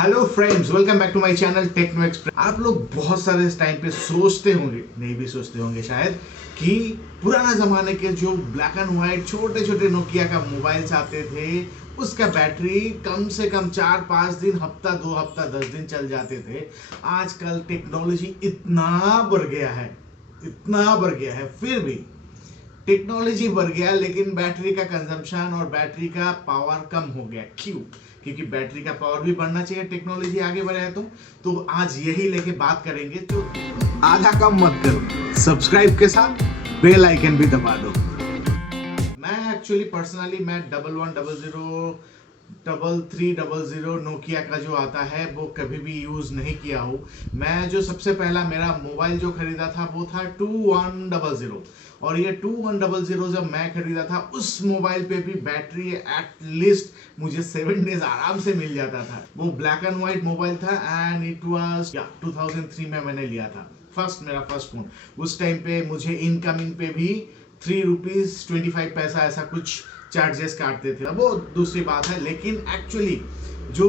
Hello friends, welcome back to my channel techno express. आप लोग बहुत सारे इस टाइम पे सोचते होंगे, नहीं भी सोचते होंगे शायद, कि पुराना जमाने के जो ब्लैक एंड व्हाइट छोटे छोटे नोकिया का मोबाइल्स आते थे, उसका बैटरी कम से कम 4-5 दिन, हफ्ता 2 हफ्ता 10 दिन चल जाते थे। आजकल टेक्नोलॉजी इतना बढ़ गया है, इतना बढ़ गया है, फिर भी टेक्नोलॉजी बढ़ गया लेकिन बैटरी का कंजम्पशन और बैटरी का पावर कम हो गया। क्यों? क्योंकि बैटरी का पावर भी बढ़ना चाहिए, टेक्नोलॉजी आगे बढ़े है तो आज यही लेके बात करेंगे। तो आधा कम मत करो, सब्सक्राइब के साथ बेल आइकन भी दबा दो। मैं एक्चुअली पर्सनली मैं 1100 3300 नोकिया का जो आता है वो कभी भी यूज नहीं किया हूँ। मैं जो सबसे पहला मेरा मोबाइल जो खरीदा था वो था 2100, और ये 2100 जब मैं खरीदा था उस मोबाइल पे भी बैटरी एटलीस्ट मुझे 7 डेज आराम से मिल जाता था। वो ब्लैक एंड व्हाइट मोबाइल था एंड इट वाज 2003 में मैंने लिया था मेरा फर्स्ट फोन। उस टाइम पे मुझे इनकमिंग पे भी ₹3.25 ऐसा कुछ चार्जेस काटते थे, वो दूसरी बात है। लेकिन एक्चुअली जो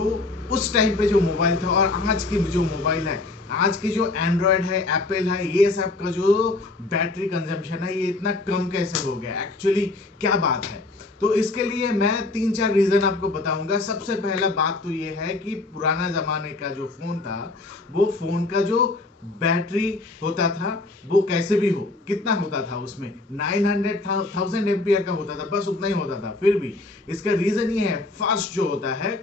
उस टाइम पे जो मोबाइल था और आज की जो मोबाइल है, आज की जो एंड्रॉयड है, एप्पल है, ये सब का जो बैटरी कंजम्पशन है ये इतना कम कैसे हो गया? एक्चुअली क्या बात है? तो इसके लिए मैं 3-4 रीजन आपको बताऊंगा। सबसे पहला बात तो ये है कि पुराना जमाने का जो फोन था, वो फोन का जो बैटरी होता था वो कैसे भी हो, कितना होता था उसमें 900,000 एम्पियर का होता था, बस उतना ही होता था। फिर भी इसका रीजन ये है, फर्स्ट जो होता है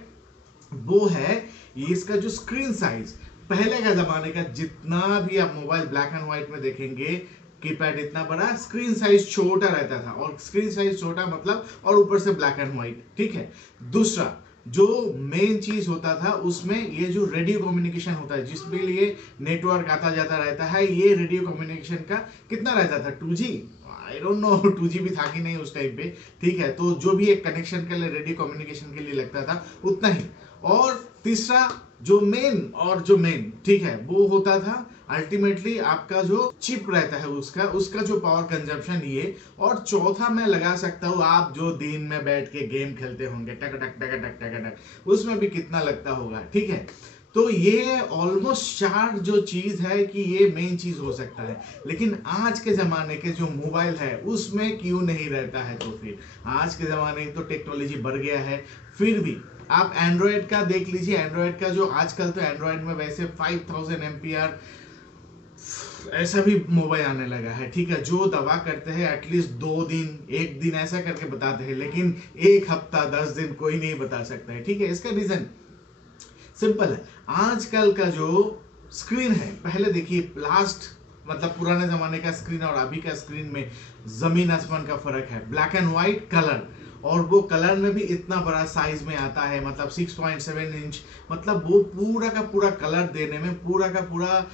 वो है ये इसका जो स्क्रीन साइज। पहले का जमाने का जितना भी आप मोबाइल ब्लैक एंड व्हाइट में देखेंगे, कीपैड इतना बड़ा, स्क्रीन साइज छोटा रहता था, और स्क्रीन साइज छोटा मतलब और ऊपर से ब्लैक एंड व्हाइट, ठीक है। दूसरा जो मेन चीज होता था उसमें ये जो रेडियो कम्युनिकेशन होता है, जिसके लिए नेटवर्क आता जाता रहता है, ये रेडियो कम्युनिकेशन का कितना रहता था? 2G, I don't know 2G भी था कि नहीं उस टाइम पे, ठीक है। तो जो भी एक कनेक्शन के लिए, रेडियो कम्युनिकेशन के लिए लगता था उतना ही। और तीसरा जो मेन ठीक है, वो होता था अल्टीमेटली आपका जो चिप रहता है उसका जो पावर कंजम्पशन ये। और चौथा मैं लगा सकता हूँ, आप जो दिन में बैठ के गेम खेलते होंगे टक टक टक टक टक टक, उसमें भी कितना लगता होगा, ठीक है। तो ये ऑलमोस्ट 4 जो चीज है कि ये मेन चीज हो सकता है। लेकिन आज के जमाने के जो मोबाइल है उसमें क्यों नहीं रहता है? तो फिर आज के जमाने की तो टेक्नोलॉजी बढ़ गया है, फिर भी आप एंड्रॉयड का देख लीजिए। एंड्रॉयड का जो आजकल तो एंड्रॉयड में वैसे 5000 एम्पियर ऐसा भी मोबाइल आने लगा है, ठीक है, जो दवा करते हैं एटलीस्ट 2 दिन 1 दिन ऐसा करके बताते हैं, लेकिन 1 हफ्ता 10 दिन कोई नहीं बता सकता है, ठीक है। इसका रीजन सिंपल है। आजकल का जो स्क्रीन है, पहले देखिए लास्ट मतलब पुराने जमाने का स्क्रीन और अभी का स्क्रीन में जमीन आसमान का फर्क है। ब्लैक एंड व्हाइट कलर, और वो कलर में भी इतना बड़ा साइज में आता है, मतलब 6.7 इंच, मतलब वो पूरा का पूरा कलर देने में पूरा का पूरा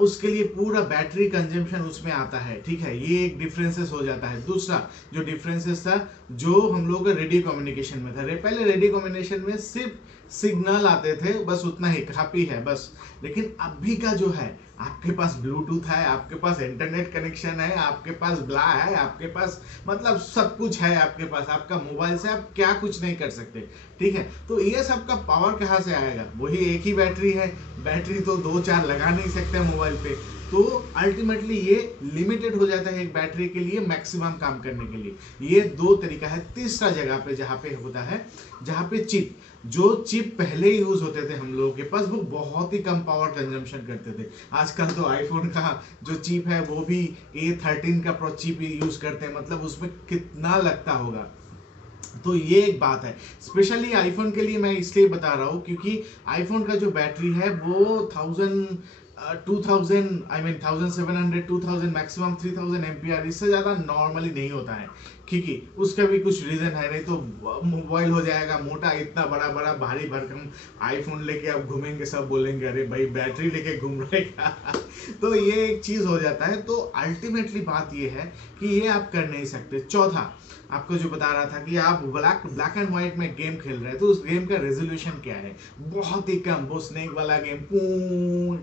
उसके लिए पूरा बैटरी कंजम्पशन उसमें आता है, ठीक है। ये एक डिफरेंसेस हो जाता है। दूसरा जो डिफरेंसेस था, जो हम लोग का रेडियो कम्युनिकेशन में था, पहले रेडियो कम्युनिकेशन में सिर्फ सिग्नल आते थे, बस उतना ही काफी है बस। लेकिन अभी का जो है, आपके पास ब्लूटूथ है, आपके पास इंटरनेट कनेक्शन है, आपके पास ब्ला है, आपके पास मतलब सब कुछ है आपके पास। आपका मोबाइल से आप क्या कुछ नहीं कर सकते, ठीक है। तो ये सब का पावर कहाँ से आएगा? वही एक ही बैटरी है, बैटरी तो 2-4 लगा नहीं सकते मोबाइल पे। तो अल्टीमेटली ये लिमिटेड हो जाता है एक बैटरी के लिए मैक्सिमम काम करने के लिए। ये 2 तरीका है। तीसरा जगह पे जहाँ पे होता है, जहाँ पे चिप, जो चिप पहले यूज होते थे हम लोगों के पास, वो बहुत ही कम पावर कंजम्पशन करते थे। आजकल तो आईफोन का जो चिप है वो भी A13 का चिप यूज करते हैं, मतलब उसमें कितना लगता होगा। तो ये एक बात है, स्पेशली आईफोन के लिए मैं इसलिए बता रहा हूँ क्योंकि आईफोन का जो बैटरी है वो 2000 आई मीन 1700 2000 मैक्सिमम 3000 एम्पियर, इससे ज़्यादा नॉर्मली नहीं होता है, क्योंकि उसका भी कुछ रीज़न है। नहीं तो मोबाइल हो जाएगा मोटा, इतना बड़ा बड़ा भारी भरकम आईफोन लेके आप घूमेंगे, सब बोलेंगे अरे भाई बैटरी लेके घूम रहे क्या तो ये एक चीज़ हो जाता है। तो अल्टीमेटली बात ये है कि ये आप कर नहीं सकते। चौथा आपको जो बता रहा था कि आप ब्लैक एंड व्हाइट में गेम खेल रहे हैं, तो उस गेम का रेजोल्यूशन क्या है? बहुत ही कम। वो स्नेक वाला गेम पू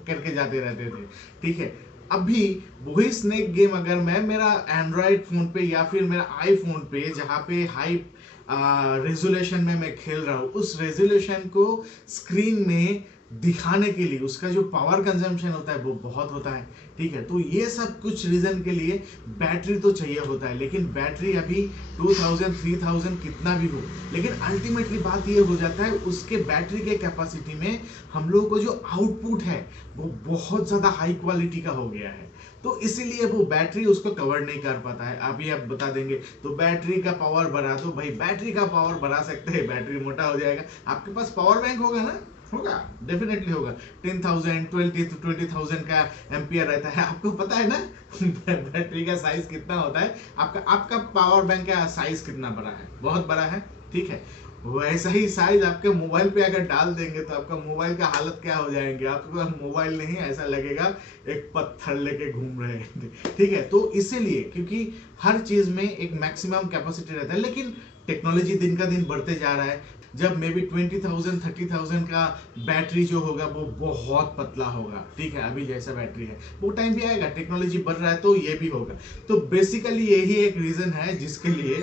करके जाते रहते थे, ठीक है। अभी वही स्नेक गेम अगर मैं मेरा एंड्रॉयड फोन पे या फिर मेरा आईफोन पे, जहाँ पे हाई रेजोल्यूशन में मैं खेल रहा हूँ, उस रेजोल्यूशन को स्क्रीन में दिखाने के लिए उसका जो पावर कंजम्पशन होता है वो बहुत होता है, ठीक है। तो ये सब कुछ रीज़न के लिए बैटरी तो चाहिए होता है, लेकिन बैटरी अभी 2000 3000 कितना भी हो, लेकिन अल्टीमेटली बात ये हो जाता है उसके बैटरी के कैपेसिटी में हम लोगों को जो आउटपुट है वो बहुत ज़्यादा हाई क्वालिटी का हो गया है, तो इसीलिए वो बैटरी उसको कवर नहीं कर पाता है। अभी आप बता देंगे तो बैटरी का पावर बढ़ा दो, भाई बैटरी का पावर बढ़ा सकते हैं, बैटरी मोटा हो जाएगा, आपके पास पावर बैंक होगा ना, होगा, डेफिनेटली होगा। 10,000 20,000 का एम्पियर रहता है, आपको पता है ना बैटरी का साइज कितना होता है, आपका पावर बैंक का साइज कितना बड़ा है, बहुत बड़ा है, ठीक है। वैसा ही साइज आपके मोबाइल पे अगर डाल देंगे तो आपका मोबाइल का हालत क्या हो जाएंगे, आपको मोबाइल नहीं ऐसा लगेगा एक पत्थर लेके घूम रहे हैं, ठीक है। तो इसीलिए क्योंकि हर चीज में एक मैक्सिमम कैपेसिटी रहता है, लेकिन टेक्नोलॉजी दिन का दिन बढ़ते जा रहा है, जब मे बी 20,000 30,000 का बैटरी जो होगा वो बहुत पतला होगा, ठीक है। अभी जैसा बैटरी है वो टाइम भी आएगा, टेक्नोलॉजी बढ़ रहा है तो ये भी होगा। तो बेसिकली यही एक रीजन है जिसके लिए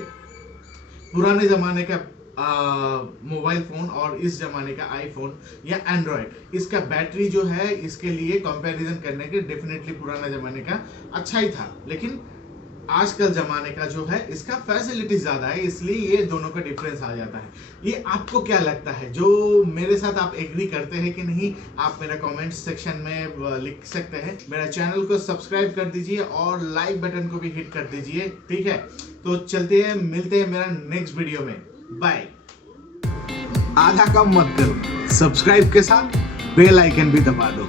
पुराने जमाने का मोबाइल फोन और इस जमाने का आईफोन या एंड्रॉयड, इसका बैटरी जो है इसके लिए कंपैरिजन करने के डेफिनेटली पुराना जमाने का अच्छा ही था, लेकिन आजकल जमाने का जो है इसका फैसिलिटी ज्यादा है, इसलिए ये दोनों का डिफरेंस आ जाता है। ये आपको क्या लगता है, जो मेरे साथ आप एग्री करते हैं कि नहीं, आप मेरा कमेंट सेक्शन में लिख सकते हैं। मेरा चैनल को सब्सक्राइब कर दीजिए और लाइक बटन को भी हिट कर दीजिए, ठीक है। तो चलते हैं, मिलते हैं मेरा नेक्स्ट वीडियो में, बाय। आधा काम मत करो, सब्सक्राइब के साथ बेल आइकन भी दबा दो।